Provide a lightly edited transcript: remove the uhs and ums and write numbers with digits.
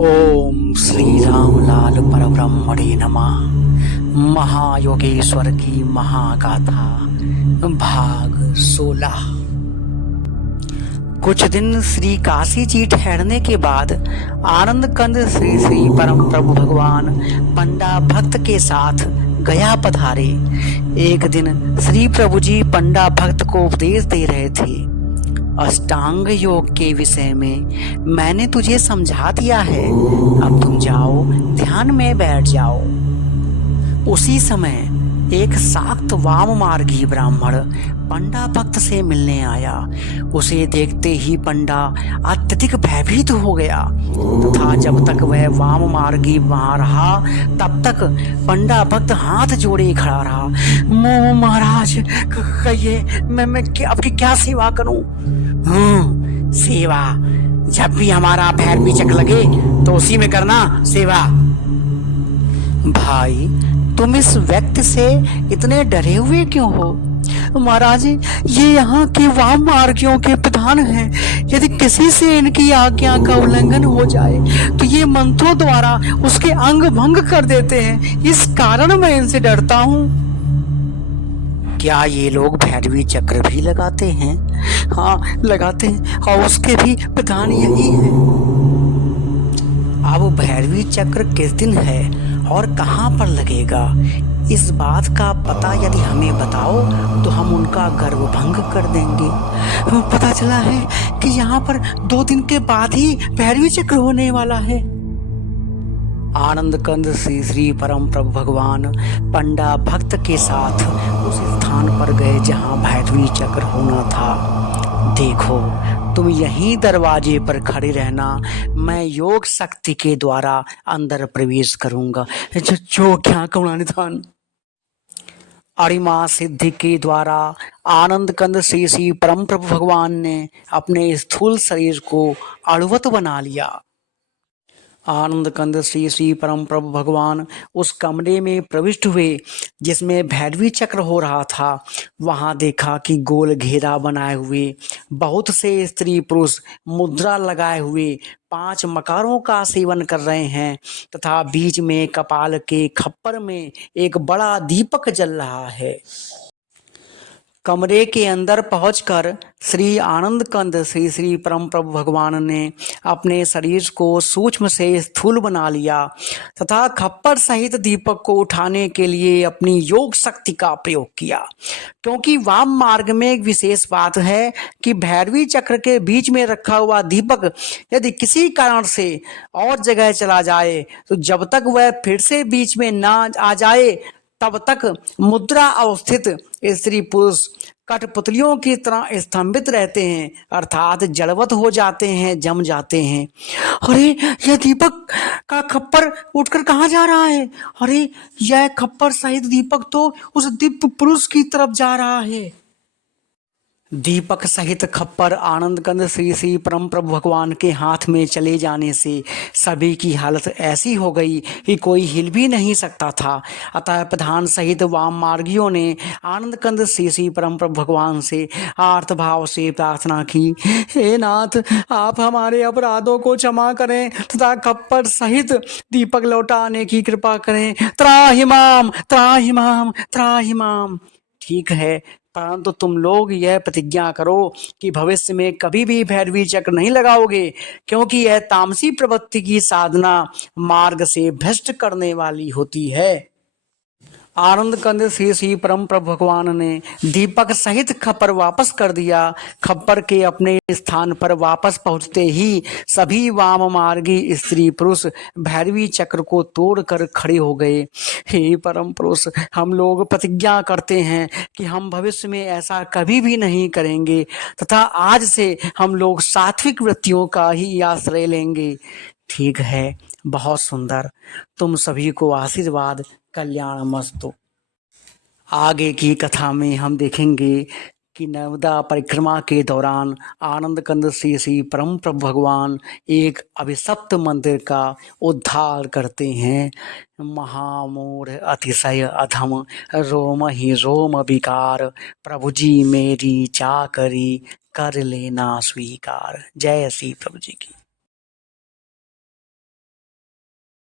ओम श्री राम लाल परब्रह्मणे नमः। महायोगेश्वर की महागाथा भाग 16। कुछ दिन श्री काशी जी ठहरने के बाद आनंद कंद श्री श्री परम प्रभु भगवान पंडा भक्त के साथ गया पधारे। एक दिन श्री प्रभु जी पंडा भक्त को उपदेश दे रहे थे। अष्टांग योग के विषय में मैंने तुझे समझा दिया है, अब तुम जाओ ध्यान में बैठ जाओ। उसी समय एक शाक्त वाम मार्गी ब्राह्मण पंडा भक्त से मिलने आया। उसे देखते ही पंडा अत्यधिक भयभीत हो गया तथा जब तक वह वाम मार्गी वहां रहा तब तक पंडा भक्त हाथ जोड़े खड़ा रहा। महाराज कहिए मैं आपकी क्या सेवा करूं? सेवा जब भी हमारा भैरवी चक्र लगे तो उसी में करना सेवा। भाई तुम इस व्यक्ति से इतने डरे हुए क्यों हो? महाराज ये यहाँ के वाम मार्गियों के प्रधान हैं। यदि किसी से इनकी आज्ञा का उल्लंघन हो जाए तो ये मंत्रों द्वारा उसके अंग भंग कर देते हैं। इस कारण मैं इनसे डरता हूँ। क्या ये लोग भैरवी चक्र भी लगाते हैं? हाँ लगाते हैं और उसके भी प्रधान यही है। अब भैरवी चक्र किस दिन है और कहाँ पर लगेगा, इस बात का पता यदि हमें बताओ तो हम उनका गर्व भंग कर देंगे। पता चला है कि यहाँ पर 2 दिन के बाद ही भैरवी चक्र होने वाला है। आनंद कंद श्री श्री परम प्रभु भगवान पंडा भक्त के साथ उस स्थान पर गए जहाँ भैरवी चक्र होना था। देखो तुम यहीं दरवाजे पर खड़े रहना, मैं योग शक्ति के द्वारा अंदर प्रवेश करूंगा। जो क्या करुणानिधान। अरिमा सिद्धि के द्वारा आनंद कंद श्री श्री परम प्रभु भगवान ने अपने स्थूल शरीर को अणुवत बना लिया। आनंद कंद श्री श्री परम प्रभु भगवान उस कमरे में प्रविष्ट हुए जिसमें भैरवी चक्र हो रहा था। वहां देखा कि गोल घेरा बनाए हुए बहुत से स्त्री पुरुष मुद्रा लगाए हुए 5 मकारों का सेवन कर रहे हैं तथा बीच में कपाल के खप्पर में एक बड़ा दीपक जल रहा है। कमरे के अंदर पहुंचकर श्री आनंद कंद श्री श्री परम प्रभु भगवान ने अपने शरीर को सूक्ष्म से स्थूल बना लिया तथा खप्पर सहित दीपक को उठाने के लिए अपनी योग शक्ति का प्रयोग किया। क्योंकि वाम मार्ग में एक विशेष बात है कि भैरवी चक्र के बीच में रखा हुआ दीपक यदि किसी कारण से और जगह चला जाए तो जब तक वह फिर से बीच में ना आ जाए तब तक मुद्रा अवस्थित स्त्री पुरुष कठपुतलियों की तरह स्तंभित रहते हैं, अर्थात जड़वत हो जाते हैं, जम जाते हैं। अरे यह दीपक का खप्पर उठकर कहाँ जा रहा है? अरे यह खप्पर सहित दीपक तो उस दिव्य पुरुष की तरफ जा रहा है। दीपक सहित खप्पर आनंद कंद श्री श्री परम प्रभु भगवान के हाथ में चले जाने से सभी की हालत ऐसी हो गई कि कोई हिल भी नहीं सकता था। अतः प्रधान सहित वाम मार्गियों ने आनंद कंद श्री श्री परम प्रभु भगवान से आर्त भाव से प्रार्थना की, हे नाथ आप हमारे अपराधों को क्षमा करें तथा खप्पर सहित दीपक लौटाने की कृपा करें। त्राहिमाम त्राहिमाम त्राहिमाम। ठीक है, परंतु तुम लोग यह प्रतिज्ञा करो कि भविष्य में कभी भी भैरवी चक्र नहीं लगाओगे, क्योंकि यह तामसी प्रवृत्ति की साधना मार्ग से भ्रष्ट करने वाली होती है। आनंद कंद श्री श्री परम प्रभु भगवान ने दीपक सहित खप्पर वापस कर दिया। खप्पर के अपने स्थान पर वापस पहुंचते ही सभी वाम मार्गी स्त्री पुरुष भैरवी चक्र को तोड़कर खड़े हो गए। हे परम पुरुष, हम लोग प्रतिज्ञा करते हैं कि हम भविष्य में ऐसा कभी भी नहीं करेंगे तथा आज से हम लोग सात्विक वृत्तियों का ही आश्रय लेंगे। ठीक है, बहुत सुंदर। तुम सभी को आशीर्वाद, कल्याणमस्तु। आगे की कथा में हम देखेंगे कि नर्मदा परिक्रमा के दौरान आनंद कंद श्री श्री परम प्रभु भगवान एक अभिशप्त मंदिर का उद्धार करते हैं। महामूढ़ अतिशय अधम रोम ही रोम विकार, प्रभु जी मेरी चाकरी कर लेना स्वीकार। जय श्री प्रभु जी की।